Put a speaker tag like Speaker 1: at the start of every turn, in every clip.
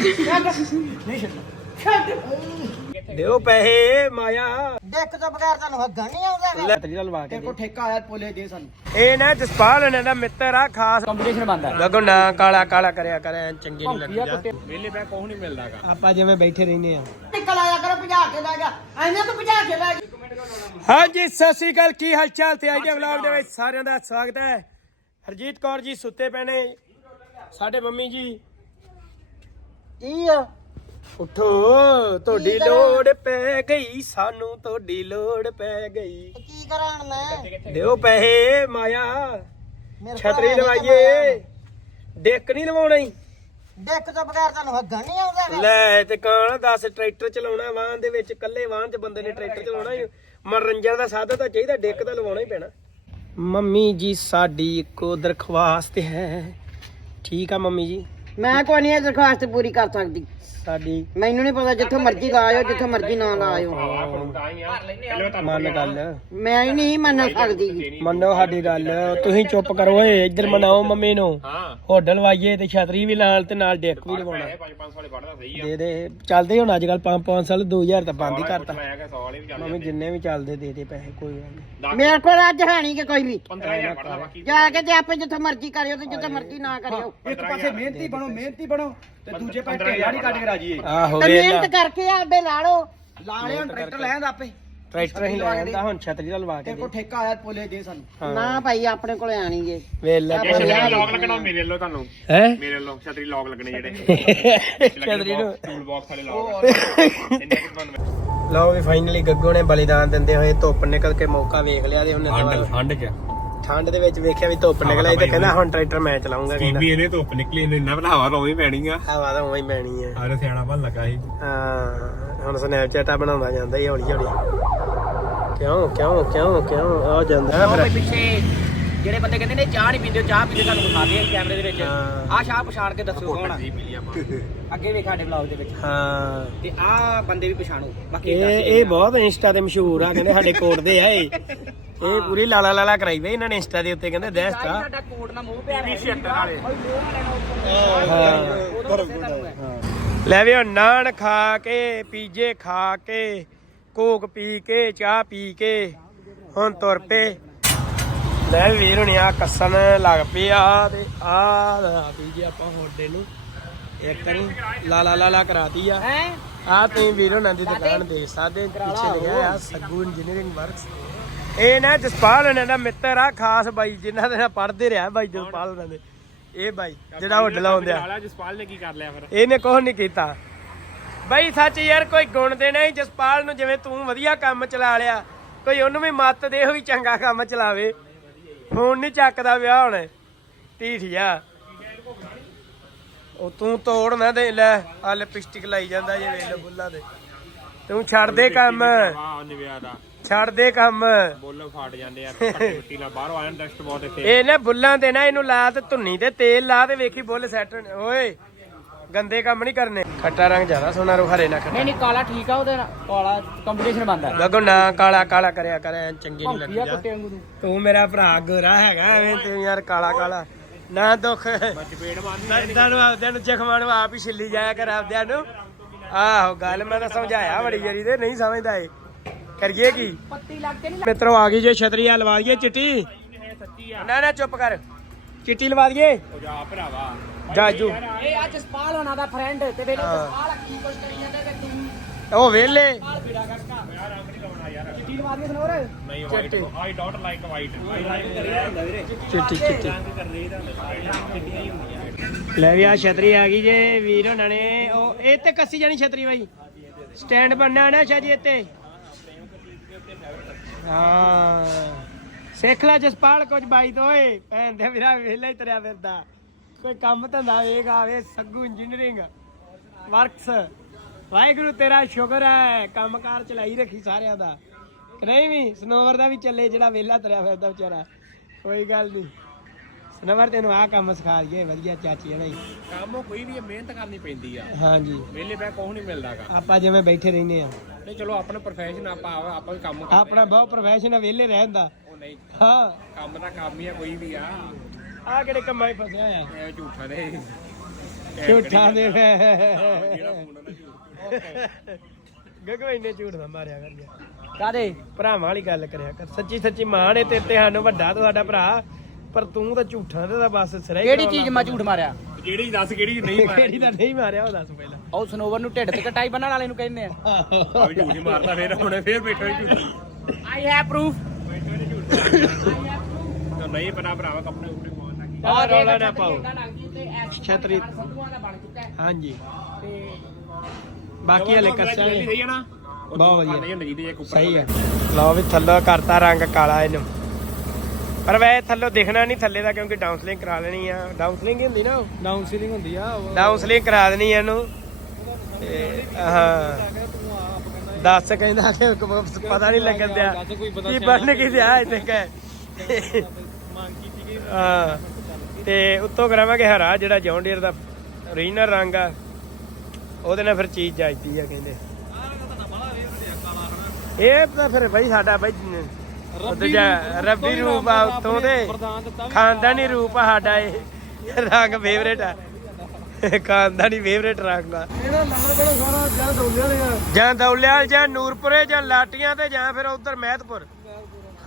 Speaker 1: ਨਹੀਂ ਛੱਡ।
Speaker 2: ਦਿਓ ਪੈਸੇ ਮਾਇਆ।
Speaker 1: ਡੈਕ ਤੋਂ ਬਗੈਰ ਤੁਹਾਨੂੰ ਹੱਗਣ ਨਹੀਂ ਆਉਂਦਾ
Speaker 2: ਲੈ ਤਰੀ ਲਵਾ ਕੇ
Speaker 1: ਕੋ ਠੇਕਾ ਆਇਆ ਪੋਲੇ ਦੇ ਸਾਨੂੰ।
Speaker 2: ਇਹ ਨਾ ਜਸਪਾਲ ਇਹਨਾਂ ਦਾ ਮਿੱਤਰ ਆ ਖਾਸ।
Speaker 1: ਕੰਪੀਟੀਸ਼ਨ ਬੰਦਾ
Speaker 2: ਲੱਗੋ ਨਾ ਕਾਲਾ ਕਾਲਾ ਕਰਿਆ ਕਰ ਐਂ ਚੰਗੀ ਨਹੀਂ ਲੱਗਦੀ।
Speaker 3: ਵੇਲੇ ਬੈ ਕੋਹ ਨਹੀਂ ਮਿਲਦਾਗਾ
Speaker 2: ਆਪਾਂ ਜਿਵੇਂ ਬੈਠੇ ਰਹਿੰਦੇ ਆ।
Speaker 1: ਨਿਕਲ ਆਇਆ ਕਰੋ ਭਜਾ ਕੇ ਲੈ ਗਿਆ ਐਨੇ ਤੋਂ ਭਜਾ ਕੇ ਲੈ ਗਿਆ
Speaker 2: ਹਾਂਜੀ ਸਤਿ ਸ੍ਰੀ ਅਕਾਲ ਕੀ ਹਾਲ ਚਾਲ ਤੇ ਦੇ ਵਲੌਗ ਦੇ ਵਿੱਚ ਸਾਰਿਆਂ ਦਾ ਸਵਾਗਤ ਹੈ। ਹਰਜੀਤ ਕੌਰ ਜੀ ਸੁੱਤੇ ਪਏ ਨੇ। ਸਾਡੇ ਮੰਮੀ ਜੀ
Speaker 1: ਕੀ ਆ?
Speaker 2: ਉਠੋ ਤੁਹਾਡੀ? ਲੋੜ ਪੈ ਗਈ ਸਾਨੂੰ ਤੁਹਾਡੀ ਲੋੜ ਪੈ ਗਈ।
Speaker 1: ਕੀ ਕਰਾਂ ਮੈਂ?
Speaker 2: ਦਿਓ ਪੈਸੇ ਮਾਇਆ। ਛਤਰੀ ਲਵਾਈਏ। ਡੇਕ ਨਹੀਂ ਲਵਾਉਣਾ।
Speaker 1: ਡੈਕ ਤੋਂ ਬਗੈਰ ਤੁਹਾਨੂੰ ਹੱਗਣ ਨਹੀਂ ਆਉਂਦਾ
Speaker 2: ਲੈ ਤੇ ਕਾਣ ਦੱਸ ਟਰੈਕਟਰ ਚਲਾਉਣਾ ਵਾਹਨ ਦੇ ਵਿੱਚ ਇਕੱਲੇ ਵਾਹਨ 'ਚ ਬੰਦੇ ਨੇ ਟਰੈਕਟਰ ਚਲਾਉਣਾ ਈ। ਮਨੋਰੰਜਨ ਦਾ ਸਾਧਨ ਤਾਂ ਚਾਹੀਦਾ ਡਿੱਕ ਤਾਂ ਲਵਾਉਣਾ ਹੀ ਪੈਣਾ। ਮੰਮੀ ਜੀ ਸਾਡੀ ਇੱਕੋ ਦਰਖਾਸਤ ਹੈ। ਠੀਕ ਆ ਮੰਮੀ ਜੀ?
Speaker 1: ਮੈਂ ਕੋਈ ਨਹੀਂ ਇਹ ਦਰਖਾਸਤ ਪੂਰੀ ਕਰ ਸਕਦੀ।
Speaker 2: ਸਾਡੀ
Speaker 1: ਮੈਨੂੰ ਨਹੀਂ ਪਤਾ ਜਿੱਥੋਂ ਮਰਜ਼ੀ ਲਾਇਓ ਜਿੱਥੋਂ ਮਰਜ਼ੀ ਨਾ ਲਾਇਓ
Speaker 2: ਮੰਨ ਗੱਲ।
Speaker 1: ਮੈਂ ਹੀ ਨਹੀਂ ਮੰਨ ਸਕਦੀ।
Speaker 2: ਮੰਨੋ ਸਾਡੀ ਗੱਲ। ਤੁਸੀਂ ਚੁੱਪ ਕਰੋ ਓਏ ਇੱਧਰ ਮਨਾਓ ਮੰਮੀ ਨੂੰ।
Speaker 3: ਹਾਂ।
Speaker 2: ਹੋਟਲ ਵਾਈਏ ਤੇ ਛਤਰੀ ਵੀ ਨਾਲ ਤੇ ਨਾਲ ਡਿੱਕ ਵੀ ਲਵਾਉਣਾ।
Speaker 3: 5-5
Speaker 2: ਦੇ ਦੇ। ਚੱਲਦੇ ਹੁਣ ਅੱਜ ਕੱਲ 5 5 ਸਾਲ 2000 ਤਾਂ ਬੰਦ ਹੀ ਕਰਤਾ।
Speaker 3: ਮੈਂ ਕਿਹਾ 100 ਵਾਲੇ ਵੀ ਚੱਲ
Speaker 2: ਮੰਮੀ ਜਿੰਨੇ ਵੀ ਚੱਲਦੇ ਦੇ ਦੇ ਪੈਸੇ ਕੋਈ ਗੱਲ ਨਹੀਂ।
Speaker 1: ਮੇਰੇ ਕੋਲ ਅੱਜ ਹੈ ਨਹੀਂ ਕਿ ਕੋਈ ਵੀ।
Speaker 3: 15000 ਪੜਦਾ ਬਾਕੀ।
Speaker 1: ਜਾ ਕੇ ਤੇ ਆਪੇ ਜਿੱਥੋਂ ਮਰਜ਼ੀ ਕਰਿਓ ਤੇ ਜਿੱਥੋਂ ਮਰਜ਼ੀ ਨਾ ਕਰਿਓ।
Speaker 3: ਇੱਕ ਪਾਸੇ ਮਿਹਨਤੀ ਬਣੋ ਮਿਹਨਤੀ ਬਣੋ ਤੇ ਦੂਜੇ ਪਾਸੇ ਢੇਲਾ ਨਹੀਂ ਕੱਢ ਕੇ ਰਾਜੀ
Speaker 2: ਆਹੋ
Speaker 1: ਤੇ
Speaker 2: ਵੇਲਾ
Speaker 1: ਮਿਹਨਤ ਕਰਕੇ ਆਪੇ ਲਾ ਲਓ।
Speaker 3: ਲਾ ਲਿਆ ਟਰੈਕਟਰ ਲੈਣ ਆਪੇ।
Speaker 2: ਟਰੈਕਟਰ ਹੀ ਲੈ ਜਾਂਦਾ ਹੁਣ ਛਤਰੀ ਦਾ ਲਵਾ ਕੇ ਦੇ।
Speaker 3: ਠੇਕਾ ਆਇਆ ਪੋਲੇ ਦੇ ਸਾਨੂੰ।
Speaker 2: ਹਾਂ।
Speaker 1: ਨਾ ਭਾਈ ਆਪਣੇ ਕੋਲ ਆਣੀ ਜੇ।
Speaker 2: ਵੇਲਾ।
Speaker 1: ਆਪਾਂ ਲਿਆ
Speaker 3: ਲੌਕ ਲੱਗਣਾ ਮੇਰੇ ਵੱਲੋਂ ਤੁਹਾਨੂੰ।
Speaker 2: ਹੈ?
Speaker 3: ਮੇਰੇ ਵੱਲੋਂ ਛਤਰੀ ਲੌਕ ਲੱਗਣੇ ਜਿਹੜੇ।
Speaker 2: ਛਤਰੀ ਨੂੰ।
Speaker 3: ਟੂਲ ਬਾਕਸ ਵਾਲੇ ਇੰਨੇ ਕਿ ਤੁਹਾਨੂੰ
Speaker 2: ਲਓ ਵੀ ਫਾਈਨਲੀ ਗੱਗੂ ਨੇ ਬਲੀਦਾਨ ਦਿੰਦੇ ਹੋਏ ਧੁੱਪ ਨਿਕਲ ਕੇ ਮੌਕਾ ਵੇਖ ਲਿਆ ਤੇ ਉਹਨੇ ਦੁਬਾਰਾ
Speaker 3: ਠੰਡ ਚ।
Speaker 2: ਠੰਡ ਦੇ ਵਿੱਚ ਵੇਖਿਆ ਵੀ ਧੁੱਪ ਨਿਕਲਿਆ ਤੇ ਕਹਿੰਦਾ ਹੁਣ ਟਰੈਕਟਰ ਮੈਂ ਚਲਾਉਂਗਾ ਕਹਿੰਦਾ।
Speaker 3: ਇਹਨੇ ਧੁੱਪ ਨਿਕਲੀ ਇਹਨੇ ਇੰਨਾ ਹਵਾ ਤਾਂ ਉਵੇਂ ਪੈਣੀ ਆ।
Speaker 2: ਹਵਾ ਤਾਂ ਉਵੇਂ ਹੀ ਪੈਣੀ ਹੈ
Speaker 3: ਆਰੇ ਸਿਆਣਾ ਬਣ ਲੱਗਾ ਸੀ।
Speaker 2: ਹਾਂ ਹੁਣ ਸਨੈਪਚੈਟਾ ਬਣਾਉਂਦਾ ਜਾਂਦਾ ਹੀ ਹੌਲੀ ਹੌਲੀ। ਕਿਉਂ ਕਿਉਂ ਕਿਉਂ ਕਿਉਂ ਆ ਜਾਂਦਾ। ਹੈ ਫਿਰ
Speaker 1: ਪਿੱਛੇ ਜਿਹੜੇ ਬੰਦੇ ਕਹਿੰਦੇ ਨੇ ਚਾਹ ਨਹੀਂ ਪੀਂਦੇ ਚਾਹ ਪੀਂਦੇ ਤੁਹਾਨੂੰ ਦਿਖਾ ਦੇ ਕੈਮਰੇ ਦੇ ਵਿੱਚ।
Speaker 2: ਹਾਂ।
Speaker 1: ਆਹ ਸ਼ਾਹ ਪਛਾਣ ਕੇ ਦੱਸੋ ਕੌਣ ਆ? ਅੱਗੇ ਵੇਖ ਸਾਡੇ ਵਲੌਗ ਦੇ ਵਿੱਚ।
Speaker 2: ਹਾਂ।
Speaker 1: ਤੇ ਆਹ ਬੰਦੇ ਵੀ ਪਛਾਣੋ ਬਾਕੀ
Speaker 2: ਇਹ ਇਹ ਬਹੁਤ ਇੰਸਟਾ ਤੇ ਮਸ਼ਹੂਰ ਆ ਕਹਿੰਦੇ ਸਾਡੇ ਕੋਟ ਦੇ ਆ ਇਹ। ਇਹ ਪੂਰੀ ਲਾਲਾ ਲਾਲਾ ਕਰਾਈ ਵੇ ਇਹਨਾਂ ਨੇ ਇੰਸਟਾ ਦੇ ਉੱਤੇ ਕਹਿੰਦੇ ਦਹਿਸ਼ਤ ਆ।
Speaker 1: ਸਾਡਾ ਕੋਡ ਨਾਲ ਮੂੰਹ ਪਿਆ
Speaker 3: 76 ਵਾਲੇ।
Speaker 2: ਲੈ ਵੀ ਹੁਣ ਨਾਨ ਖਾ ਕੇ ਪੀਜੇ ਖਾ ਕੇ ਕੋਕ ਪੀ ਕੇ ਚਾਹ ਪੀ ਕੇ ਹੁਣ ਤੁਰ ਪਏ। ਲੈ ਵੀ ਵੀਰ ਹੁਣੀ ਆ ਕੱਸਣ ਲੱਗ ਪਏ ਆ ਤੇ ਆ ਲਾ ਪੀਜੇ ਆਪਾਂ ਹੋਡੇ ਨੂੰ ਇੱਕ ਵਾਰੀ ਲਾ ਲਾ ਲਾ ਲਾ ਕਰਾਤੀ ਆ।
Speaker 1: ਹੈ?
Speaker 2: ਆ ਤੁਸੀਂ ਵੀਰ ਹੁਣਾਂ ਦੀ ਦੁਕਾਨ ਦੇਖ ਸਕਦੇ ਪਿੱਛੇ ਲਿਖਿਆ ਆ ਸੱਗੂ ਇੰਜੀਨੀਅਰਿੰਗ ਵਰਕਸ ਇਹ ਨਾ ਜਸਪਾਲ ਉਹਨਾਂ ਦਾ ਮਿੱਤਰ ਆ ਖਾਸ ਬਾਈ ਜਿਨ੍ਹਾਂ ਦੇ ਨਾਲ ਪੜ੍ਹਦੇ ਰਿਹਾ ਬਾਈ ਜਸਪਾਲ ਉਹਨਾਂ ਦੇ। ਇਹ ਬਾਈ ਜਿਹੜਾ ਹੋਟਲ ਆਉਂਦੇ ਆ
Speaker 3: ਜਸਪਾਲ ਨੇ ਕੀ ਕਰ ਲਿਆ ਫਿਰ?
Speaker 2: ਇਹਨੇ ਕੁਛ ਨਹੀਂ ਕੀਤਾ। ਬਾਈ ਸੱਚ ਯਾਰ ਕੋਈ ਗੁਣ ਦੇਣਾ ਹੀ ਜਸਪਾਲ ਨੂੰ ਜਿਵੇਂ ਤੂੰ ਵਧੀਆ ਕੰਮ ਚਲਾ ਲਿਆ ਕੋਈ ਉਹਨੂੰ ਵੀ ਮੱਤ ਦੇ ਉਹ ਵੀ ਚੰਗਾ ਕੰਮ ਚਲਾਵੇ। ਫੋਨ ਨਹੀਂ ਚੱਕਦਾ ਵਿਆਹ ਹੁਣ ਢੀਠਿਆ ਉਹ ਤੂੰ ਤੋੜ ਨਾ ਦੇ ਲੈ ਆ ਲਿਪਸਟਿਕ ਲਾਈ ਜਾਂਦਾ ਜੇ ਵੇਖ ਲੈ ਬੁੱਲਾ ਦੇ ਤੂੰ ਛੱਡ ਦੇ ਕੰਮ।
Speaker 3: ਵਾਹ ਨਿਵਿਆ ਦਾ।
Speaker 2: ਛੱਡ ਦੇ ਕੰਮ।
Speaker 3: ਬੋਲ ਫਾਟ ਜਾਂਦੇ ਆ ਪੱਟੀ ਮਿੱਟੀ ਨਾਲ ਬਾਹਰੋਂ ਆਇਆ ਡਸਟ ਬਹੁਤ ਇੱਥੇ।
Speaker 2: ਇਹ ਨਾ ਬੁੱਲਾਂ ਤੇ ਨਾ ਇਹਨੂੰ ਲਾ ਤੇ ਧੁੰਨੀ ਤੇ ਤੇਲ ਲਾ ਤੇ ਵੇਖੀ ਬੁੱਲ ਸੈੱਟ ਓਏ ਗੰਦੇ ਕੰਮ ਨਹੀਂ ਕਰਨੇ। ਖੱਟਾ ਰੰਗ ਜ਼ਿਆਦਾ ਸੋਨਾ ਰੂ ਹਰੇ ਨਾ ਖੱਟਾ।
Speaker 1: ਨਹੀਂ ਨਹੀਂ ਕਾਲਾ ਠੀਕ ਆ ਉਹਦੇ ਨਾਲ ਕਾਲਾ ਕੰਪੀਟੀਸ਼ਨ ਬੰਦਾ
Speaker 2: ਲੱਗੋ ਨਾ ਕਾਲਾ ਕਾਲਾ ਕਰਿਆ ਕਰ ਐਂ ਚੰਗੀ ਨਹੀਂ
Speaker 1: ਭੌਂਕੀਆ
Speaker 2: ਲੱਗਦੀ
Speaker 1: ਕੁੱਤੇ ਵਾਂਗੂ ਨੂੰ
Speaker 2: ਤੂੰ ਮੇਰਾ ਭਰਾ ਗੋਰਾ ਹੈਗਾ ਐਵੇਂ ਤੂੰ ਯਾਰ ਕਾਲਾ ਕਾਲਾ। ਨਾ ਦੁੱਖ।
Speaker 3: ਚਪੇੜ ਮਾਰਨੀ
Speaker 2: ਦਰਦਾਂ ਨੂੰ ਆਪਦਿਆਂ ਨੂੰ ਜ਼ਖਮਾਂ ਨੂੰ ਆਪ ਹੀ ਛਿੱਲੀ ਜਾਇਆ ਕਰ ਆਪਦਿਆਂ ਨੂੰ। ਆਹੋ ਗੱਲ ਮੈਂ ਤਾਂ ਸਮਝਾਇਆ ਬੜੀ ਜਰੀ ਤੇ ਨਹੀਂ ਸਮਝਦਾ ਏ ਕਰੀਏ ਕੀ?
Speaker 1: ਪੱਤੀ ਲੱਗ ਕੇ ਨਹੀਂ
Speaker 2: ਮਿੱਤਰੋ ਆ ਗਈ ਜੇ ਛਤਰੀ ਆ ਲਵਾ ਦਈਏ ਚਿੱਟੀ। ਨਾ ਨਾ ਚੁੱਪ ਕਰ। ਚਿੱਟੀ ਲਵਾ ਦਈਏ।
Speaker 3: ਉਹ ਜਾ ਭਰਾਵਾ।
Speaker 2: ਜਾਜੂ
Speaker 1: ਇਹ ਅੱਜ ਸਪਾਲ ਹੋਣਾ ਦਾ ਫਰੈਂਡ ਤੇ ਵੇਲੇ
Speaker 2: ਹਾਂ।
Speaker 1: ਸਪਾਲ ਕੀ ਕੁਛ ਕਰੀ ਜਾਂਦਾ ਤੇ ਤੂੰ
Speaker 2: ਉਹ ਵੇਲੇ।
Speaker 1: ਸਪਾਲ ਪੀੜਾ ਕਰਕਾ
Speaker 3: ਯਾਰ ਰੰਗ ਨਹੀਂ ਲਾਉਣਾ ਯਾਰ।
Speaker 1: ਚਿੱਟੀ ਲਵਾ ਦੀ ਸਨੋਰ।
Speaker 3: ਨਹੀਂ white I don't like white I like ਕਰਿਆ ਹੁੰਦਾ ਵੀਰੇ।
Speaker 2: ਚਿੱਟੀ ਚਿੱਟੀ।
Speaker 3: ਰੰਗ ਕਰ ਰਹੀ ਦਾ ਚਿੱਟੀਆਂ ਹੀ ਹੁੰਦੀਆਂ।
Speaker 2: ਲੈ ਵੀ ਆ ਛਤਰੀ ਆ ਗਈ ਜੇ ਵੀਰ ਹੋਣਾ ਨੇ। ਉਹ ਇਹ ਤੇ ਕੱਸੀ ਜਾਣੀ ਛਤਰੀ ਬਾਈ। ਸਟੈਂਡ ਬਣਨਾ ਨਾ ਸ਼ਾਜੀ ਇੱਥੇ। ਹਾਂ। ਸਿੱਖ ਲੈ ਜਸਪਾਲ, ਕੁਝ ਬਾਈ ਤੋਂ ਓਏ। ਭੈਣ ਦੇ ਵੀਰਾ ਵੇਲਾ ਹੀ ਤਰਿਆ ਫਿਰਦਾ। ਕੋਈ ਕੰਮ ਧੰਦਾ ਵੇਖ ਆਵੇ, ਸੱਗੂ ਇੰਜੀਨੀਅਰਿੰਗ ਵਰਕਸ ਵਾਹਿਗੁਰੂ, ਤੇਰਾ ਸ਼ੁਕਰ ਹੈ। ਕੰਮਕਾਰ ਚਲਾਈ ਰੱਖੀ ਸਾਰਿਆਂ ਦਾ। ਕਿ ਨਹੀਂ ਵੀ, ਸਨੋਵਰ ਦਾ ਵੀ ਚੱਲੇ ਜਿਹੜਾ ਵੇਲਾ ਤਰਿਆ ਫਿਰਦਾ ਵਿਚਾਰਾ। ਕੋਈ ਗੱਲ ਨਹੀਂ। ਸਨੋਵਰ ਤੈਨੂੰ ਆਹ ਕੰਮ ਸਿਖਾ ਲਈਏ ਵਧੀਆ ਚਾਚੀ ਹੈ। ਨਹੀਂ
Speaker 3: ਕੰਮ ਕੋਈ ਵੀ ਹੈ, ਮਿਹਨਤ ਕਰਨੀ ਪੈਂਦੀ ਆ।
Speaker 2: ਹਾਂਜੀ।
Speaker 3: ਵੇਲੇ ਬੈ ਕੋਹ ਨਹੀਂ ਮਿਲਦਾਗਾ।
Speaker 2: ਆਪਾਂ ਜਿਵੇਂ ਬੈਠੇ ਰਹਿੰਦੇ ਆ।
Speaker 3: ਨਹੀਂ ਚਲੋ ਆਪਣਾ ਪ੍ਰੋਫੈਸ਼ਨ ਆਪਾਂ ਆਪਾਂ ਵੀ ਕੰਮ
Speaker 2: ਆਪਣਾ ਬਹੁਤ ਪ੍ਰੋਫੈਸ਼ਨ ਆ ਵਿਹਲੇ ਰਹਿਣ ਦਾ।
Speaker 3: ਉਹ ਨਹੀਂ।
Speaker 2: ਹਾਂ।
Speaker 3: ਕੰਮ ਦਾ ਕੰਮ ਹੀ ਆ ਕੋਈ ਵੀ ਆ।
Speaker 2: ਆ ਕਿਹੜੇ ਕੰਮਾਂ 'ਚ ਫਸਿਆ ਆ
Speaker 3: ਇਹ ਝੂਠਾ ਦੇ।
Speaker 2: ਝੂਠਾ ਦੇ।
Speaker 4: ਜਿਹੜਾ ਫੋਨ ਉਹਨਾਂ
Speaker 2: ਗਗੋ ਇੰਨੇ ਝੂਠ ਨਾ ਮਾਰਿਆ ਕਰ ਯਾਰ
Speaker 1: ਕਾਦੇ?
Speaker 2: ਭਰਾਵਾਂ ਵਾਲੀ ਗੱਲ ਕਰਿਆ ਕਰ। ਸੱਚੀ ਸੱਚੀ ਮਾਂ ਨੇ ਤੇ ਸਾਨੂੰ ਵੱਡਾ ਤੁਹਾਡਾ ਭਰਾ। ਪਰ ਤੂੰ ਤਾਂ ਝੂਠਾਂ ਤੇ ਤਾਂ ਬਸ ਸਿਰੇ
Speaker 1: ਕਿਹੜੀ ਚੀਜ਼ ਮੈਂ ਝੂਠ ਮਾਰਿਆ?
Speaker 4: ਜਿਹੜੀ ਦੱਸ ਕਿਹੜੀ ਨਹੀਂ ਮਾਰਿਆ।
Speaker 2: ਕਿਹੜੀ ਤਾਂ ਨਹੀਂ ਮਾਰਿਆ ਉਹ ਦੱਸ ਪਹਿਲਾਂ।
Speaker 1: ਉਹ ਸਨੋਵਰ ਨੂੰ ਢਿੱਡ ਤੇ ਕਟਾਈ ਬੰਨਣ ਵਾਲੇ ਨੂੰ ਕਹਿੰਦੇ ਆ।
Speaker 4: ਆ ਵੀ ਝੂਠ ਹੀ ਮਾਰਦਾ ਫੇਰ ਹੁਣੇ ਫੇਰ ਬੈਠੋ ਹੀ ਝੂਠ।
Speaker 1: ਆਈ ਹੈਵ ਪ੍ਰੂਫ
Speaker 4: ਨਹੀਂ ਪਤਾ ਭਰਾਵਾ ਕੱਪੜੇ ਕੁਪੜੇ ਪਾਉਣ ਲੱਗੀ
Speaker 2: ਆਹ ਰੌਲਾ ਨਾ ਪਾਓ। ਛਤਰੀ ਹਾਂਜੀ। ਬਾਕੀ ਹਲੇ ਕੱਸਾਂਗੇ
Speaker 4: ਸਹੀ ਹੈ ਨਾ?
Speaker 2: ਬਹੁਤ ਵਧੀਆ।
Speaker 4: ਨਹੀਂ ਹੁੰਦੀ ਜਿਹਦੇ ਇੱਕ ਉੱਪਰ
Speaker 2: ਸਹੀ ਹੈ। ਲਓ ਵੀ ਥੱਲੋਂ ਕਰਤਾ ਰੰਗ ਕਾਲਾ ਇਹਨੂੰ। ਪਰ ਵੈਸੇ ਥੱਲੋਂ ਦਿਖਣਾ ਨਹੀਂ ਥੱਲੇ ਦਾ ਕਿਉਂਕਿ ਡਾਊਨਸਲਿੰਗ ਕਰਾ ਲੈਣੀ ਆ। ਡਾਊਨਸਲਿੰਗ ਹੀ ਹੁੰਦੀ ਨਾ
Speaker 3: ਡਾਊਨ ਸੀਲਿੰਗ ਹੁੰਦੀ ਆ
Speaker 2: ਡਾਊਨਸਲਿੰਗ ਕਰਾ ਦੇਣੀ ਆ ਇਹਨੂੰ। ਤੇ ਹਾਂ। ਦੱਸ ਕਹਿੰਦਾ ਕਿ ਪਤਾ ਨਹੀਂ ਲੱਗਣ ਦਿਆ। ਕੀ ਬਣ ਕੀ ਦਿਆ ਇੱਥੇ ਕਹੇ। ਹਾਂ। ਤੇ ਉੱਤੋਂ ਕਰਾਵਾਂਗੇ ਹਰਾ ਜਿਹੜਾ ਜੌਨ ਡੀਅਰ ਦਾ ਓਰੀਜਨਲ ਰੰਗ ਆ ਉਹਦੇ ਨਾਲ ਫਿਰ ਚੀਜ਼ ਜਾਇਦੀ ਆ ਕਹਿੰਦੇ। ਇਹ ਤਾਂ ਫਿਰ ਬਈ ਸਾਡਾ ਬਈ ਦੂਜਾ ਰੱਬੀ ਰੂਪ ਆ ਉੱਤੋਂ ਦੇ। ਖਾਨਦਾਨੀ ਰੂਪ ਆ ਸਾਡਾ ਇਹ। ਰੰਗ ਫੇਵਰੇਟ ਆ। ਖਾਨਦਾਨੀ ਫੇਵਰੇਟ ਰੰਗ ਆ
Speaker 3: ਇਹਦਾ ਲਾਣਾ ਬੜਾ ਸਾਰਾ ਜਾਂ ਦੋਲਿਆਂ
Speaker 2: ਜਾਂ ਦੌਲਿਆਲ ਜਾਂ ਨੂਰਪੁਰੇ ਜਾਂ ਲਾਟੀਆਂ ਤੇ ਜਾਂ ਫਿਰ ਉਧਰ ਮਹਿਤਪੁਰ।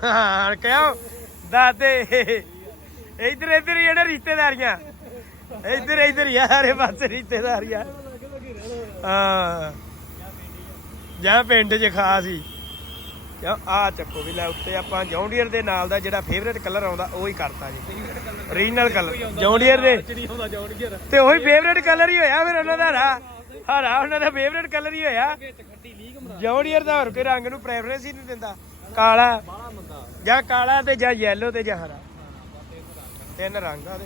Speaker 2: ਹਾਂ ਕਿਉਂ? ਦਾਦੇ। ਇੱਧਰ ਇੱਧਰ ਜਿਹੜੇ ਰਿਸ਼ਤੇਦਾਰੀਆਂ। ਇੱਧਰ ਇੱਧਰ ਸਾਰੇ ਪਾਸੇ ਰਿਸ਼ਤੇਦਾਰੀਆਂ। ਹਾਂ। ਜਾਂ ਪਿੰਡ 'ਚ ਖਾਸ ਹੀ। ਆ ਚੱਕੋ ਵੀ ਲੈ ਉੱਤੇ ਆਪਾਂ ਜੌਂਡੀਅਰ ਦੇ ਨਾਲ ਦਾ ਜਿਹੜਾ ਫੇਵਰੇਟ ਕਲਰ ਆਉਂਦਾ ਉਹ ਹੀ ਕਰਤਾ ਜੀ। ਓਰੀਜਨਲ ਕਲਰ ਜੌਂਡੀਅਰ ਦੇ। ਤੇ ਉਹੀ ਫੇਵਰੇਟ ਕਲਰ ਹੀ ਹੋਇਆ ਫਿਰ ਉਹਨਾਂ ਦਾ ਹਰਾ। ਹਰਾ ਉਹਨਾਂ ਦਾ ਫੇਵਰੇਟ ਕਲਰ ਹੀ ਹੋਇਆ। ਜੌਂਡੀਅਰ ਦਾ ਹੋਰ ਕੋਈ ਰੰਗ ਨੂੰ ਪ੍ਰੈਫਰੈਂਸ ਹੀ ਨਹੀਂ ਦਿੰਦਾ। ਕਾਲਾ। ਜਾਂ ਕਾਲਾ ਤੇ ਜਾਂ ਯੈਲੋ ਤੇ ਜਾਂ ਹਰਾ। ਤਿੰਨ ਰੰਗ ਆ। ਦੇ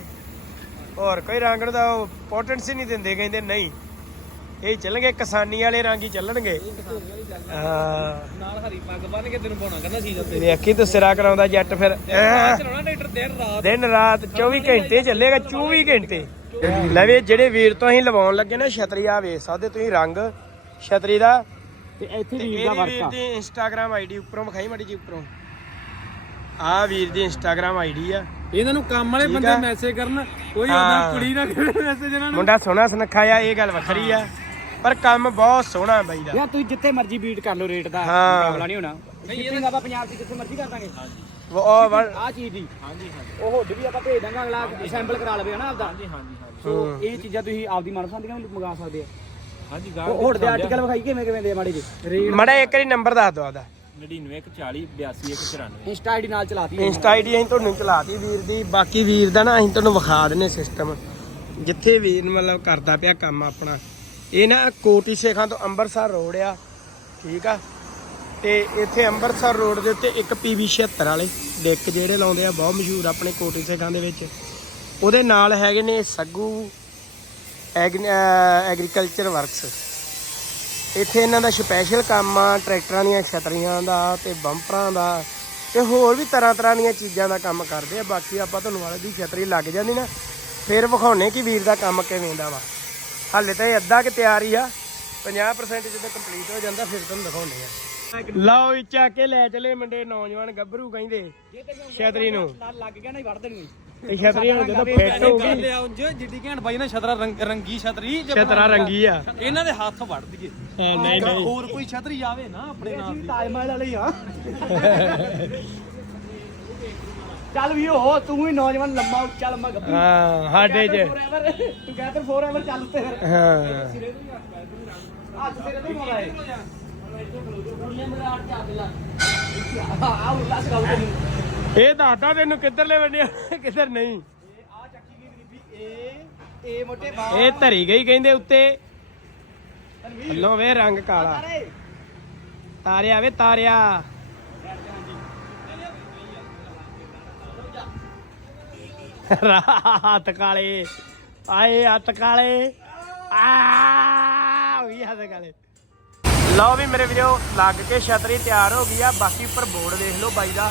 Speaker 2: ਹੋਰ ਕੋਈ ਰੰਗ ਨੂੰ ਤਾਂ ਇੰਪੋਰਟੈਂਸ ਹੀ ਨਹੀਂ ਦਿੰਦੇ ਕਹਿੰਦੇ ਨਹੀਂ। ਇਹ ਚੱਲਣਗੇ ਕਿਸਾਨੀ ਵਾਲੇ ਰੰਗ ਹੀ ਚੱਲਣਗੇ। ਹਾਂ।
Speaker 3: ਨਾਲ ਹਰੀ ਪੱਗ ਬੰਨ ਕੇ ਤੈਨੂੰ ਪਾਉਣਾ ਕਹਿੰਦਾ ਸੀ ਜੱਤੇ
Speaker 2: ਤੇਰੀ ਅੱਖੀ ਤੋਂ ਸਿਰਾ ਕਰਾਉਂਦਾ ਜੱਟ ਫਿਰ। ਐਂ।
Speaker 3: ਚਲਾਉਣਾ ਟਰੈਕਟਰ ਦਿਨ ਰਾਤ।
Speaker 2: ਦਿਨ ਰਾਤ 24 ਘੰਟੇ ਚੱਲੇਗਾ 24 ਘੰਟੇ। ਲੈ ਵੀ ਜਿਹੜੇ ਵੀਰ ਤੋਂ ਅਸੀਂ ਲਵਾਉਣ ਲੱਗੇ ਨਾ ਛਤਰੀ ਆ ਵੇਖ ਸਕਦੇ ਤੁਸੀਂ ਰੰਗ ਛਤਰੀ ਦਾ।
Speaker 1: ਤੇ ਇੱਥੇ
Speaker 2: ਤੇ ਵੀਰ ਦੀ ਇੰਸਟਾਗ੍ਰam ਆਈਡੀ ਉੱਪਰੋਂ ਵਿਖਾਈ ਮੜੀ ਜੀ ਉੱਪਰੋਂ। ਆ ਵੀਰ ਦੀ ਇੰਸਟਾਗ੍ਰam ਆਈਡੀ ਆ।
Speaker 3: ਇਹਨਾਂ ਨੂੰ ਕੰਮ ਵਾਲੇ ਬੰਦੇ
Speaker 2: ਆ।
Speaker 3: ਮੈਸੇਜ ਕਰਨ ਕੋਈ। ਉਹਨਾਂ ਕੁੜੀ ਨਾ ਕਰੇ ਮੈਸੇਜ ਇਹਨਾਂ ਨੂੰ?
Speaker 2: ਮੁੰਡਾ ਸੋਹਣਾ ਸੁਨੱਖਾ ਆ ਇਹ ਗੱਲ ਵੱਖਰੀ ਆ। ਪਰ ਕੰਮ ਬਹੁਤ ਸੋਹਣਾ ਬਾਈ ਦਾ।
Speaker 1: ਯਾਰ ਤੁਸੀਂ ਜਿੱਥੇ ਮਰਜ਼ੀ ਬੀਟ ਕਰ ਲਓ ਰੇਟ ਦਾ
Speaker 2: ਹਾਂ।
Speaker 1: ਮੁਕਾਬਲਾ ਨਹੀਂ ਹੋਣਾ। ਨਹੀਂ ਇਹ ਆਪਾਂ ਪੰਜਾਬ 'ਚ ਜਿੱਥੇ ਮਰਜ਼ੀ ਕਰ ਦਾਂਗੇ।
Speaker 2: ਉਹ- ਉਹ ਵ-
Speaker 1: ਆਹ ਚੀਜ਼ ਦੀ। ਹਾਂਜੀ ਹਾਂਜੀ। ਉਹ ਹੁੱਡ ਵੀ ਆਪਾਂ ਭੇਜ ਦਾਂਗੇ ਅਗਲਾ ਅਸੈਂਬਲ ਕਰਾ ਲਵੇ ਨਾ ਆਪਦਾ। ਹਾਂਜੀ ਹਾਂਜੀ ਸੋ
Speaker 2: ਹੂੰ।
Speaker 1: ਇਹ ਚੀਜ਼ਾਂ ਤੁਸੀਂ ਆਪਦੀ ਮਨਪਸੰਦ ਦੀਆਂ ਵੀ ਮੰਗਾ ਸਕਦੇ ਆ?
Speaker 3: ਹਾਂਜੀ
Speaker 1: ਉਹ ਹੁੱਡ ਦੇ ਆਰਟੀਕਲ ਵਿਖਾਈ ਕਿਵੇਂ ਕਿਵੇਂ ਦੇ ਆ ਮਾੜੇ ਜੀ
Speaker 2: ਮੜਾ ਇੱਕ ਵਾਰੀ ਨੰਬਰ ਦੱਸ ਦਿਓ ਆਦਾ
Speaker 4: 99 82 194
Speaker 1: ਇੰਸਟਾ ਆਈਡੀ ਨਾਲ ਚਲਾਤੀ
Speaker 2: ਇੰਸਟਾ ਆਈਡੀ ਅਸੀਂ ਤੁਹਾਨੂੰ ਚਲਾਤੀ ਵੀਰ ਦੀ ਬਾਕੀ ਵੀਰ ਦਾ ਨਾ ਅਸੀਂ ਤੁਹਾਨੂੰ ਵਿਖਾ ਦਿੰਨੇ ਸਿਸਟਮ ਜਿੱਥੇ ਵੀਰ ਮਤਲਬ ਕਰਦਾ ਪਿਆ ਕੰਮ ਆਪਣਾ। ਇਹ ਨਾ ਕੋਟੀ ਸੇਖਾਂ ਤੋਂ ਅੰਮ੍ਰਿਤਸਰ ਰੋਡ ਆ, ਠੀਕ ਆ? ਤੇ ਇੱਥੇ ਅੰਮ੍ਰਿਤਸਰ ਰੋਡ ਦੇ ਉੱਤੇ ਇੱਕ ਪੀਵੀ 76 ਵਾਲੇ ਡਿੱਕ ਜਿਹੜੇ ਲਾਉਂਦੇ ਆ, ਬਹੁਤ ਮਸ਼ਹੂਰ ਆਪਣੇ ਕੋਟੀ ਸੇਖਾਂ ਦੇ ਵਿੱਚ। ਉਹਦੇ ਨਾਲ ਹੈਗੇ ਨੇ ਸੱਗੂ ਐਗਰੀਕਲਚਰ ਵਰਕਸ। ਇੱਥੇ ਇਹਨਾਂ ਦਾ ਸਪੈਸ਼ਲ ਕੰਮ ਆ, ਟਰੈਕਟਰਾਂ ਦੀਆਂ ਛਤਰੀਆਂ ਦਾ ਤੇ ਬੰਪਰਾਂ ਦਾ ਤੇ ਹੋਰ ਵੀ ਤਰ੍ਹਾਂ ਤਰ੍ਹਾਂ ਦੀਆਂ ਚੀਜ਼ਾਂ ਦਾ ਕੰਮ ਕਰਦੇ ਆ। ਬਾਕੀ ਆਪਾਂ ਤੁਹਾਨੂੰ ਵਾਲੇ ਦੀ ਛਤਰੀ ਲੱਗ ਜਾਂਦੀ ਨਾ, ਫਿਰ ਵਿਖਾਉਣੇ ਕਿ ਵੀਰ ਦਾ ਕੰਮ ਕਿਵੇਂ ਦਾ ਵਾ। ਹਾਲੇ ਤਾਂ ਇਹ ਅੱਧਾ ਕਿ ਤਿਆਰ ਹੀ ਆ। 50% ਜਦੋਂ ਕੰਪਲੀਟ ਹੋ ਜਾਂਦਾ ਫਿਰ ਤੁਹਾਨੂੰ ਦਿਖਾਉਣੇ ਆ। ਲਓ ਵੀ ਚੱਕ ਕੇ ਲੈ ਚਲੇ ਮੁੰਡੇ ਨੌਜਵਾਨ ਗੱਭਰੂ ਕਹਿੰਦੇ। ਛਤਰੀ ਨੂੰ।
Speaker 1: ਲੱਗ ਗਿਆ ਨਾ ਹੀ ਵੜ ਦੇਣਗੇ
Speaker 2: ਇਹ ਛਤਰੀ ਹੁਣ ਜਦੋਂ ਫਿੱਟ ਹੋ ਗਈ
Speaker 3: ਜਿੱਡੀ ਘੈਂਟ ਬਾਈ ਨਾ ਛਤਰਾ ਰੰਗ- ਰੰਗੀ ਛਤਰੀ
Speaker 2: ਛਤਰਾ ਰੰਗੀ ਆ।
Speaker 3: ਇਹਨਾਂ ਦੇ ਹੱਥ ਵੜ ਦਈਏ।
Speaker 2: ਹਾਂ, ਨਹੀਂ ਨਹੀਂ।
Speaker 3: ਹੋਰ ਕੋਈ ਛਤਰੀ ਆਵੇ ਨਾ ਆਪਣੇ ਨਾਲ ਦੀ।
Speaker 1: ਤਾਜ ਮਹਿਲ ਵਾਲੇ ਹੀ ਆ। ਚੱਲ ਵੀ ਹੋ ਤੂੰ ਹੀ ਨੌਜਵਾਨ ਲੰਮਾ ਉੱਚਾ ਲੰਮਾ ਗੱਭਰੂ।
Speaker 2: ਹਾਂ ਸਾਡੇ ਚ।
Speaker 1: ਫੋਰਐਵਰ ਤੂੰ ਕਹਿੰਦਾ ਫੋਰਐਵਰ ਚੱਲ ਉੱਤੇ ਫਿਰ।
Speaker 2: ਹਾਂ।
Speaker 1: ਹੱਥ ਤੇਰੇ ਤੋਂ ਏ ਉੱਲਾ ਸਗਾਉ ਤੈਨੂੰ।
Speaker 2: ਇਹ ਦੱਸਦਾ ਤੈਨੂੰ ਕਿੱਧਰਲੇ ਬੰਨੇ ਕਿੱਧਰ ਨਹੀਂ।
Speaker 1: ਆ ਚੱਕੀ ਗਈ ਗਰੀਬੀ ਏ ਏ ਮੋਟੇ ਬਾ
Speaker 2: ਇਹ ਧਰੀ ਗਈ ਕਹਿੰਦੇ ਉੱਤੇ ਹੱਲੋਂ ਵੇ ਰੰਗ ਕਾਲਾ। ਤਾਰਿਆ ਵੇ ਤਾਰਿਆ। ਹੱਥ ਕਾਲੇ ਆਏ ਹੱਥ ਕਾਲੇ ਆ ਵੀ ਹੱਥ ਕਾਲੇ ਲਓ ਵੀ ਮੇਰੇ ਵੀਰੋ, ਲੱਗ ਕੇ ਛਤਰੀ ਤਿਆਰ ਹੋ ਗਈ ਆ, ਬਾਕੀ ਉੱਪਰ ਬੋਰਡ ਦੇਖ ਲਓ ਬਾਈ ਦਾ।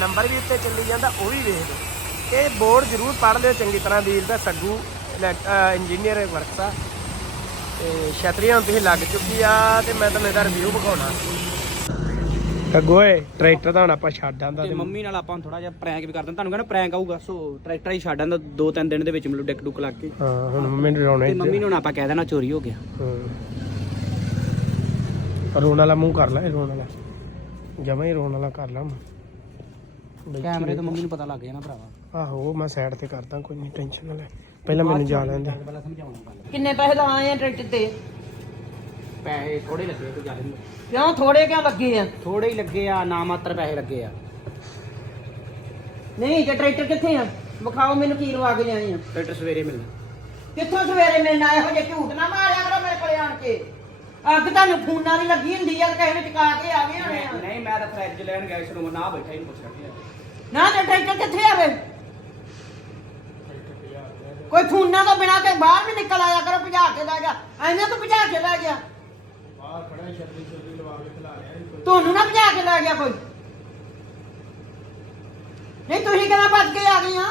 Speaker 2: ਨੰਬਰ ਵੀ ਉੱਤੇ ਚੱਲੀ ਜਾਂਦਾ, ਉਹ ਵੀ ਵੇਖ ਲਓ। ਇਹ ਬੋਰਡ ਜ਼ਰੂਰ ਪੜ੍ਹ ਲਿਓ, ਚੰਗੀ ਤਰ੍ਹਾਂ ਵੀਰ ਦਾ ਸੱਗੂ ਇੰਜੀਨੀਅਰ ਵਰਕਸ ਆ। ਤੇ ਛਤਰੀ ਹੁਣ ਤੁਸੀਂ ਲੱਗ ਚੁੱਕੀ ਆ, ਤੇ ਮੈਂ ਤੁਹਾਨੂੰ ਇਹਦਾ ਰਿਵਿਊ ਵਿਖਾਉਣਾ। ਗੱਗੋਏ ਟਰੈਕਟਰ ਤਾਂ ਹੁਣ ਆਪਾਂ ਛੱਡ ਆਂਦਾ
Speaker 1: ਤੇ ਮੰਮੀ ਨਾਲ ਆਪਾਂ ਥੋੜਾ ਜਿਹਾ ਪ੍ਰੈਂਕ ਵੀ ਕਰਦੇ ਤੁਹਾਨੂੰ ਕਹਿੰਦਾ ਪ੍ਰੈਂਕ ਆਊਗਾ ਸੋ ਟਰੈਕਟਰ ਹੀ ਛੱਡ ਆਂਦਾ ਦੋ ਤਿੰਨ ਦਿਨ ਦੇ ਵਿੱਚ ਮੈਨੂੰ ਡਿੱਕ ਡੁੱਕ ਲੱਗ ਕੇ।
Speaker 2: ਹਾਂ ਹੁਣ ਮੰਮੀ ਨੂੰ ਰੋਣਾ
Speaker 1: ਤੇ ਮੰਮੀ ਨੂੰ ਹੁਣ ਆਪਾਂ ਕਹਿ ਦੇਣਾ ਚੋਰੀ ਹੋ ਗਿਆ।
Speaker 2: ਹਾਂ। ਰੋਣ ਵਾਲਾ ਮੂੰਹ ਕਰ ਲੈ ਰੋਣ ਵਾਲਾ। ਜਮਾ ਹੀ ਰੋਣ ਵਾਲਾ ਕਰ ਲਾ
Speaker 1: ਕੈਮਰੇ ਤੋਂ ਮੰਮੀ ਨੂੰ ਪਤਾ ਲੱਗ ਜਾਣਾ ਭਰਾਵਾ।
Speaker 2: ਆਹੋ ਮੈਂ ਸਾਈਡ ਤੇ ਕਰਦਾ ਕੋਈ ਨਹੀਂ ਟੈਨਸ਼ਨ ਨਾ ਲੈ। ਪਹਿਲਾਂ ਮੈਨੂੰ ਜਾ
Speaker 1: ਸਮਝਾਉਣਾ ਗੱਲ।
Speaker 5: ਕਿੰਨੇ ਪੈਸੇ ਲਾਏ ਆ ਟਰੈਕਟਰ ਤੇ?
Speaker 1: ਪੈਸੇ ਥੋੜੇ ਲੱਗੇ ਕੋਈ ਗੱਲ ਨਹੀਂ
Speaker 5: ਕਿਉਂ? ਥੋੜੇ ਕਿਉਂ ਲੱਗੇ ਆ?
Speaker 1: ਥੋੜੇ ਹੀ ਲੱਗੇ ਆ ਨਾ ਮਾਤਰ ਪੈਸੇ ਲੱਗੇ ਆ।
Speaker 5: ਨਹੀਂ ਤੇ ਟਰੈਕਟਰ ਕਿੱਥੇ ਆ? ਵਿਖਾਓ ਮੈਨੂੰ ਕੀ ਲਵਾ ਕੇ ਲਿਆਏ ਆ।
Speaker 1: ਟਰੈਕਟਰ ਸਵੇਰੇ ਮਿਲਣਾ।
Speaker 5: ਕਿੱਥੋਂ ਸਵੇਰੇ ਮਿਲਣਾ? ਇਹੋ ਜਿਹੇ ਝੂਠ ਨਾ ਮਾਰਿਆ ਕਰੋ ਮੇਰੇ ਕੋਲੇ ਆਣ ਕੇ। ਅੱਗ ਤੁਹਾਨੂੰ ਫੋਨਾਂ ਦੀ ਲੱਗੀ ਹੁੰਦੀ ਆ ਤੇ ਕਿਸੇ ਨੇ ਟਿਕਾ ਕੇ ਆ ਗਏ ਹੋਣੇ ਆ।
Speaker 1: ਨਹੀਂ ਮੈਂ ਤਾਂ ਫ੍ਰਿਜ ਲੈਣ ਗਿਆ ਇਸ ਨੂੰ ਨਾ ਬੈਠਾ ਇਹਨੂੰ ਪੁੱਛ ਰਿਹਾ
Speaker 5: ਨਾ ਤੇ ਟਰੈਕਟਰ ਕਿੱਥੇ ਆਵੇ ਕੋਈ ਫੋਨਾਂ ਤੋਂ ਬਿਨਾ ਤੇ ਬਾਹਰ ਵੀ ਨਿਕਲ ਆਇਆ ਕਰੋ ਭਜਾ ਕੇ ਲੈ ਗਿਆ ਐਵੇਂ ਤੂੰ ਭਜਾ ਕੇ ਲੈ ਗਿਆ।
Speaker 2: ਬਾਹਰ ਖੜਾ ਛੱਡੀ ਛੱਡੀ ਲਵਾ ਕੇ ਖਿਲਾ ਰਿਹਾ
Speaker 5: ਤੁਹਾਨੂੰ ਨਾ ਭਜਾ ਕੇ ਲੈ ਗਿਆ ਕੋਈ। ਨਹੀਂ ਤੁਸੀਂ ਕਿਹਨਾਂ ਭੱਜ ਕੇ ਆ ਗਈਆਂ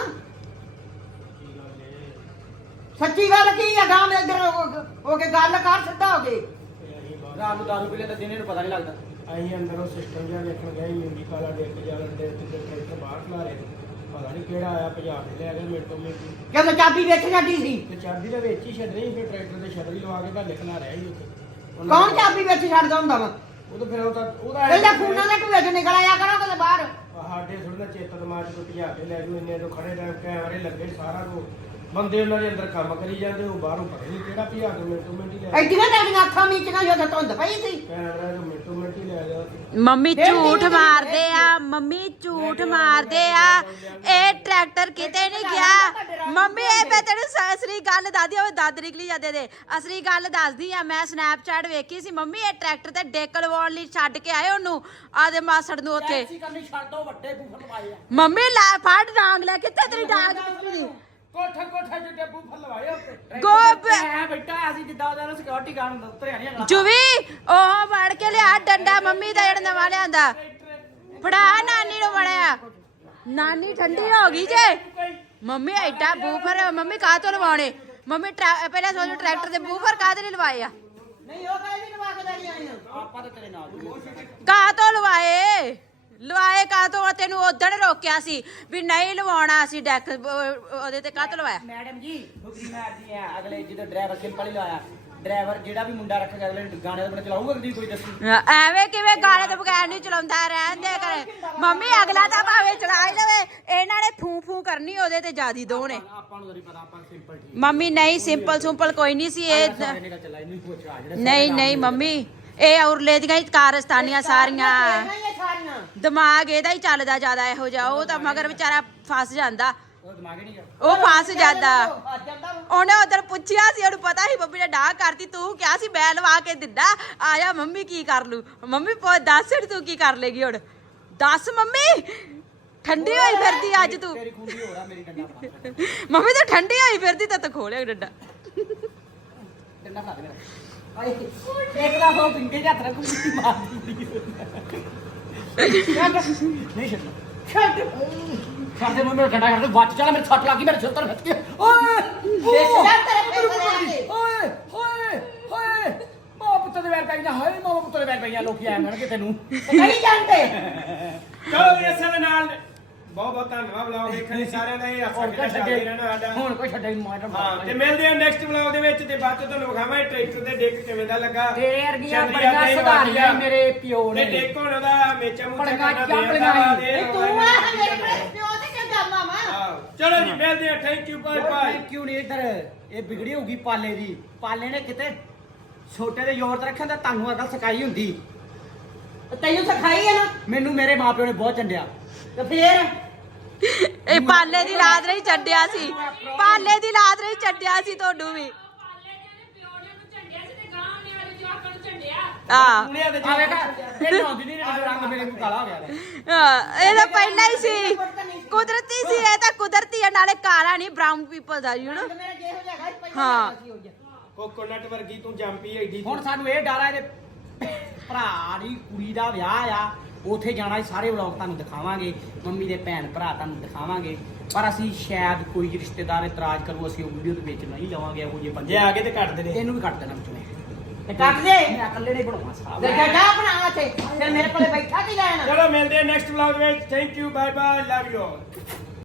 Speaker 5: ਸੱਚੀ ਗੱਲ ਕੀ ਆ ਗਾਂ ਇੱਧਰ ਹੋ- ਹੋ ਕੇ ਗੱਲ ਕਰ ਸਿੱਧਾ ਹੋ ਕੇ।
Speaker 1: ਰਾਤ ਨੂੰ ਦਾਰੂ ਪੀ ਲੈ ਤਾਂ ਦਿਨੇ ਨੂੰ ਪਤਾ ਨਹੀਂ ਲੱਗਦਾ।
Speaker 2: ਅਸੀਂ ਅੰਦਰੋਂ ਸਿਸਟਮ ਜਿਹਾ ਵੇਖਣ ਗਏ ਮਿੰਦੀ ਕਾਲਾ ਡੇਕ ਜਾਲਣ ਦੇ ਤੇ ਟਰੈਕਟਰ ਬਾਹਰ ਖਲਾ ਰਹੇ ਪਤਾ ਨਹੀਂ ਕਿਹੜਾ ਆਇਆ ਭਜਾ ਕੇ ਲੈ ਗਿਆ ਮੇਰੇ ਤੋਂ ਮੇਰੀ
Speaker 5: ਜਦੋਂ ਚਾਬੀ ਵਿੱਚ ਛੱਡੀ ਸੀ?
Speaker 2: ਤੇ ਚਾਬੀ ਦੇ ਵਿੱਚ ਹੀ ਛੱਡਣੀ ਫਿਰ ਟਰੈਕਟਰ ਤੇ ਛਤਰੀ ਲਵਾ ਕੇ ਘੱਲੇ ਖਲਾ ਰਿਹਾ ਸੀ ਉੱਥੇ। ਉਹਨਾਂ
Speaker 5: ਕੌਣ ਚਾਬੀ ਵਿੱਚ ਛੱਡਦਾ ਹੁੰਦਾ ਵਾ?
Speaker 2: ਉਹ ਤਾਂ ਫਿਰ ਉਹ ਤਾਂ ਉਹਦਾ
Speaker 5: ਪਹਿਲਾਂ ਫੋਨਾਂ ਦੇ ਟੂਏ ਚ ਨਿਕਲ ਆਇਆ ਕਰੋ ਕਦੇ ਬਾਹਰ।
Speaker 2: ਸਾਡੇ ਥੋੜਾ ਚੇਤਾ ਦਿਮਾਗ ਚ ਭਜਾ ਕੇ ਲੈ ਜੂ ਇੰਨੇ ਤੋਂ ਖੜੇ ਟਾਈਮ ਕੈਮਰੇ ਲੱਗੇ ਸਾਰਾ ਕੋ ਬੰਦੇ ਉਹਨਾਂ ਦੇ ਅੰਦਰ ਕੰਮ ਕਰੀ ਜਾਂਦੇ ਉਹ ਬਾਹਰੋਂ ਪਤਾ ਨਹੀਂ ਕਿਹੜਾ ਭਜਾ ਕੇ ਮਿੰਟੋ ਮਿੰਟ ਹੀ ਲੈ ਗਿਆ।
Speaker 5: ਐਡੀਆਂ ਤੁਹਾਡੀਆਂ ਅੱਖਾਂ ਮੀਚੀਆਂ ਜਦੋਂ ਧੁੰਦ ਪਈ ਸੀ।
Speaker 2: ਕੈਮਰਾ ਤੋਂ ਮਿੰਟੋ ਮਿੰਟ ਹੀ ਲੈ ਗਿਆ।
Speaker 6: ਮੰਮੀ ਝੂਠ ਮਾਰਦੇ ਆ ਮੰਮੀ ਝੂਠ ਮਾਰਦੇ ਆ। ਇਹ ਟਰੈਕਟਰ ਕਿਤੇ ਮੰਮੀ ਇਹ ਮੈਂ ਤੈਨੂੰ ਸ- ਅਸਲੀ ਗੱਲ ਦੱਸਦੀ ਆ ਉਹ ਦੰਦ ਨਿਕਲੀ ਜਾਂਦੇ ਦੇ। ਅਸਲੀ ਗੱਲ ਦੱਸਦੀ ਆ ਮੈਂ ਸਨੈਪਚੈਟ ਵੇਖੀ ਸੀ। ਮੰਮੀ ਇਹ ਟਰੈਕਟਰ ਤੇ ਡੇਕ ਲਵਾਉਣ ਲਈ ਛੱਡ ਕੇ ਆਏ ਉਹਨੂੰ ਆਦੇ ਮਾਸੜ ਨੂੰ ਉੱਥੇ।
Speaker 1: ਕਰਨੀ ਛੱਡ ਦੋ ਵੱਡੇ ਬੂਫਰ ਲਵਾਏ ਆ।
Speaker 6: ਮੰਮੀ ਲੈ ਫੜ ਡਾਂਗ ਲੈ ਕਿੱਥੇ ਤੇਰੀ ਡਾਂਗ? ਨਿਕਲੀ
Speaker 2: ਕੋਠਾ ਕੋਠਾ ਜਿੱਡੇ ਬੂਫਰ ਲਵਾਏ ਉੱਤੇ
Speaker 6: ਗੋਬ
Speaker 1: ਮੈਂ ਬੈਠਾ ਹੋਇਆ ਸੀ ਜਿੱਦਾਂ ਉਹਦਾ ਸਿਕਿਉਰਿਟੀ ਗਾਰਡ ਹੁੰਦਾ ਉਤਰਿਆ ਨਹੀਂ ਅਗਲਾ
Speaker 6: ਜੁਵੀ ਉਹ ਵੜ ਕੇ ਲਿਆ ਡੰਡਾ ਮੰਮੀ ਦਾ ਜਿਹੜਾ ਨਵਾਂ ਲਿਆਂਦਾ। ਫੜਾ ਨਾਨੀ ਨੂੰ ਵੜਿਆ। ਨਾਨੀ ਠੰਡੀ ਹੋ ਗਈ ਜੇ। ਮੰਮੀ ਐਡਾ ਬੂਫਰ ਮੰਮੀ ਕਾਹ ਤੋਂ ਲਵਾਉਣੇ? ਮੰਮੀ ਟਰੈ- ਪਹਿਲਾਂ ਸੋਚੋ ਟਰੈਕਟਰ ਦੇ ਬੂਫਰ ਕਾਹਦੇ ਲਈ ਲਵਾਏ ਆ?
Speaker 5: ਨਹੀਂ ਉਹ ਕਹੇ ਵੀ ਲਵਾ ਕੇ ਲੈ ਕੇ ਆਈਆਂ
Speaker 1: ਆਪਾਂ ਤਾਂ ਤੇਰੇ ਨਾਲ।
Speaker 6: ਕਾਹ ਤੋਂ ਲਵਾਏ? ਲਵਾਏ ਕਾਹ ਤੋਂ? ਤੈਨੂੰ ਉਦਣ ਰੋਕਿਆ ਸੀ ਵੀ ਨਹੀਂ ਲਵਾਉਣਾ ਸੀ ਡੈਕ ਉਹਦੇ ਤੇ ਕਾਹ ਤੋਂ ਲਵਾਇਆ?
Speaker 1: ਮੈਡਮ ਜੀ ਬੁਗਰੀ ਮਾਰਦੀ ਆ ਅਗਲੇ ਜਦੋਂ ਡਰਾਈਵਰ ਸਿੰਪਲ ਹੀ ਲਾਇਆ ਡਰਾਈਵਰ ਜਿਹੜਾ ਵੀ ਮੁੰਡਾ ਰੱਖੇਗਾ ਅਗਲੇ ਨੂੰ ਗਾਣੇ ਦਾ ਬਣਾ ਚਲਾਊਗਾ ਕਦੀ ਕੋਈ ਦੱਸੀ?
Speaker 6: ਐਵੇਂ ਕਿਵੇਂ ਗਾਣੇ ਤੋਂ ਬਗੈਰ ਨਹੀਂ ਚਲਾਉਂਦਾ ਰਹਿਣ ਦੇ ਕਰੇ ਮੰਮੀ ਅਗਲਾ ਤਾਂ ਭਾਵੇਂ ਚਲਾ ਹੀ ਲਵੇ ਇਹਨਾਂ ਨੇ ਫੂ ਫੂ ਕਰਨੀ ਉਹਦੇ ਤੇ ਜਿਆਦੀ ਦੋ ਨੇ।
Speaker 1: ਆਪਾਂ ਨੂੰ ਨਹੀਂ ਪਤਾ ਆਪਾਂ ਸਿੰਪਲ ਠੀਕ
Speaker 6: ਮੰਮੀ ਨਹੀਂ ਸਿੰਪਲ ਸਿੰਪਲ ਕੋਈ ਨਹੀਂ ਸੀ ਇਹ
Speaker 1: ਨਹੀਂ
Speaker 6: ਨਹੀਂ ਨਹੀਂ ਮੰਮੀ ਇਹ ਉਰਲੇ ਦੀਆਂ ਹੀ ਕਾਰਸਤਾਨੀਆਂ
Speaker 5: ਨਹੀਂ ਸਾਰੀਆਂ
Speaker 6: ਦਿਮਾਗ ਇਹਦਾ ਹੀ ਚੱਲਦਾ ਜ਼ਿਆਦਾ ਇਹੋ ਜਿਹਾ ਉਹ ਤਾਂ ਮਗਰ ਵਿਚਾਰਾ ਫਸ ਜਾਂਦਾ।
Speaker 1: ਉਹ
Speaker 6: ਫਸ ਜਾਂਦਾ। ਉਹਨੇ ਉਧਰ ਪੁੱਛਿਆ ਸੀ ਉਹਨੂੰ ਪਤਾ ਸੀ ਮੰਮੀ ਨੇ ਡਾਹ ਕਰਤੀ ਤੂੰ ਕਿਹਾ ਸੀ ਮੈਂ ਲਵਾ ਕੇ ਦਿੰਦਾ। ਆ ਜਾ ਮੰਮੀ ਕੀ ਕਰ ਲੂ ਮੰਮੀ ਪੁੱਛ ਦੱਸ ਤੂੰ ਕੀ ਕਰ ਲੇਗੀ ਹੁਣ? ਦੱਸ ਮੰਮੀ! ਠੰਡੀ ਹੋਈ ਫਿਰਦੀ ਅੱਜ ਤੂੰ।
Speaker 1: ਮੇਰੀ
Speaker 6: ਮੰਮੀ ਤੂੰ ਠੰਡੀ ਹੋਈ ਫਿਰਦੀ ਤਾਂ ਤੂੰ ਖੋਲਿਆ ਡੰਡਾ।
Speaker 1: ਡੰਡਾ ਫੜਾ ਦੇ ਮੇਰਾ। ਆਏ ਇੱਕ ਦਾ ਹੋ ਪਿੰਡੇ ਜਾਂ ਤਰਾ ਕੁੰਡੀ ਮਾਰਦੀ ਨਹੀਂ ਛੱਡਣਾ।
Speaker 5: ਛੱਡ।
Speaker 1: ਛੱਡ ਦੇ ਮੈਨੂੰ ਡੰਡਾ ਛੱਡ ਦੇ ਵੱਜ ਚੱਲ ਮੇਰੇ ਛੱਟ ਲੱਗੀ ਮੇਰੇ ਸਿਰ ਤੇ ਫੱਟ ਗਿਆ ਓਏ
Speaker 5: ਦੇਖ ਜਾ ਤੇਰੇ ਲੈ ਕੇ
Speaker 1: ਓਏ ਹੋਏ ਹੋਏ ਮਾਂ ਪੁੱਤ ਦੇ ਵੈਰ ਪੈ ਗਿਆ ਹਾਏ ਮਾਂ ਪੁੱਤ ਦੇ ਵੈਰ ਪੈ ਗਿਆ ਲੋਕੀ ਆਏ ਹੋਣਗੇ ਤੈਨੂੰ।
Speaker 5: ਨਹੀਂ ਜਾਣਦੇ
Speaker 2: ਚਲੋ ਵੀ ਇਸੇ ਦੇ ਨਾਲ ਬਹੁਤ ਬਹੁਤ ਧੰਨਵਾਦ ਬਲੌਗ ਦੇਖਣ ਲਈ ਸਾਰਿਆਂ ਦਾ। ਇਹ ਆਸਾਂ
Speaker 1: ਹੁਣ
Speaker 2: ਕਿਹੜਾ
Speaker 1: ਕੋਈ
Speaker 2: ਛੱਡੇ
Speaker 1: ਛੱਡੇ?
Speaker 2: ਰਹਿਣਾ ਸਾਡਾ।
Speaker 1: ਹੁਣ ਕੋਈ ਛੱਡੇ ਨਹੀਂ ਮਾਰ
Speaker 2: ਹਾਂ ਤੇ ਮਿਲਦੇ ਆ ਨੈਕਸਟ ਬਲੌਗ ਦੇ ਵਿੱਚ ਤੇ ਬਾਅਦ ਚ ਤੁਹਾਨੂੰ ਵਿਖਾਵਾਂਗੇ ਟਰੈਕਟਰ ਦੇ ਡਿੱਕ ਕਿਵੇਂ ਦਾ ਲੱਗਾ।
Speaker 1: ਢੇਰ ਗਿਆ ਬੜੀਆਂ ਸੁਧਾਰੀਆਂ। ਮੇਰੇ ਪਿਓ ਨੇ।
Speaker 2: ਤੇ ਡਿੱਕ ਹੁਣ ਉਹਦਾ ਮੇਚਾ ਮੂਚਾ ਕਰਨਾ। ਦੇ
Speaker 5: ਤੂੰ ਆ ਮੇਰੇ ਕੋਲ ਪਿਓ ਤੇ।
Speaker 2: ਚਲੋ ਜੀ ਮਿਲਦੇ ਆ ਥੈਂਕ ਯੂ ਬਾਏ ਬਾਏ
Speaker 1: ਕਿਉਂ ਨਹੀਂ ਇੱਧਰ। ਇਹ ਵਿਗੜੀ ਹੋਊਗੀ ਪਾਲੇ ਦੀ। ਪਾਲੇ ਨੇ ਕਿਤੇ ਛੋਟੇ ਦੇ ਜ਼ੋਰ ਤੇ ਰੱਖਿਆ ਤਾਂ ਤੁਹਾਨੂੰ ਅਕਲ ਸਿਖਾਈ ਹੁੰਦੀ।
Speaker 5: ਤੈਨੂੰ ਸਿਖਾਈ ਹੈ ਨਾ
Speaker 1: ਮੈਨੂੰ ਮੇਰੇ ਮਾਪਿਓ ਨੇ ਬਹੁਤ ਚੰਡਿਆ।
Speaker 5: ਤੇ ਫੇਰ
Speaker 6: ਇਹ ਪਾਲੇ ਦੀ ਲਾਦ ਨਹੀਂ ਛੱਡਿਆ ਸੀ। ਪਾਲੇ ਦੀ ਲਾਦ ਨਹੀਂ ਛੱਡਿਆ ਸੀ ਤੁਹਾਨੂੰ ਵੀ। ਆ
Speaker 1: ਦੁਨੀਆ ਦੇ ਆਵੇਗਾ ਇਹ ਨੌਂਦੀ ਨਹੀਂ ਰੰਗ ਮੇਰੇ ਨੂੰ ਕਾਲਾ ਹੋ ਗਿਆ ਵਾ।
Speaker 6: ਹਾਂ, ਇਹ ਤਾਂ ਪਹਿਲਾਂ ਹੀ ਸੀ। ਕੁਦਰਤੀ ਸੀ ਇਹ ਤਾਂ ਕੁਦਰਤੀ ਆ ਨਾਲੇ ਕਾਲਾ ਨਹੀਂ ਬ੍ਰਾਊਨ ਪੀਪਲ ਦਾ ਯੂ نو
Speaker 5: ਮੇਰਾ ਜਿਹੋ ਜਿਹਾ ਹੈਗਾ ਸੀ, ਪਹਿਲਾਂ
Speaker 6: ਹਾਂ।
Speaker 5: ਸੀ ਉਹ ਜਿਹਾ।
Speaker 2: ਕੋਕੋਨਟ ਵਰਗੀ ਤੂੰ ਜੰਪੀ ਐਡੀ
Speaker 1: ਹੁਣ ਸਾਨੂੰ ਇਹ ਡਰ ਆ ਇਹਦੇ ਭਰਾ ਦੀ ਕੁੜੀ ਦਾ ਵਿਆਹ ਆ। ਉਥੇ ਜਾਣਾ ਸੀ, ਸਾਰੇ ਵਲੌਗ ਤੁਹਾਨੂੰ ਦਿਖਾਵਾਂਗੇ। ਮੰਮੀ ਦੇ ਭੈਣ ਭਰਾ ਤੁਹਾਨੂੰ ਦਿਖਾਵਾਂਗੇ। ਪਰ ਅਸੀਂ ਸ਼ਾਇਦ ਕੋਈ ਰਿਸ਼ਤੇਦਾਰ ਇਤਰਾਜ਼ ਕਰੂ ਅਸੀਂ ਉਹ ਵੀਡੀਓ ਦੇ ਵਿੱਚ ਨਹੀਂ ਲਵਾਂਗੇ ਉਹ ਜੇ ਬੰਦੇ।
Speaker 2: ਜੇ ਆ ਗਏ ਤੇ ਕੱਟ ਦੇ
Speaker 1: ਇਹਨੂੰ ਵੀ ਕੱਟ ਦੇਣਾ ਵਿੱਚੋਂ।
Speaker 5: ਤੇ ਕੱਟ ਦੇ।
Speaker 1: ਮੈਂ ਇਕੱਲੇ ਨਹੀਂ ਬਣਾਉਣਾ ਸਾਹਿਬ
Speaker 5: ਤੇ ਜਾ ਬਣਾ ਤੇ ਫਿਰ ਮੇਰੇ ਕੋਲੇ ਬੈਠਾ ਕੀ ਲੈਣ?
Speaker 2: ਚਲੋ ਮਿਲਦੇ ਆ ਨੈਕਸਟ ਵਲੌਗ ਵਿੱਚ। Thank you bye bye love you all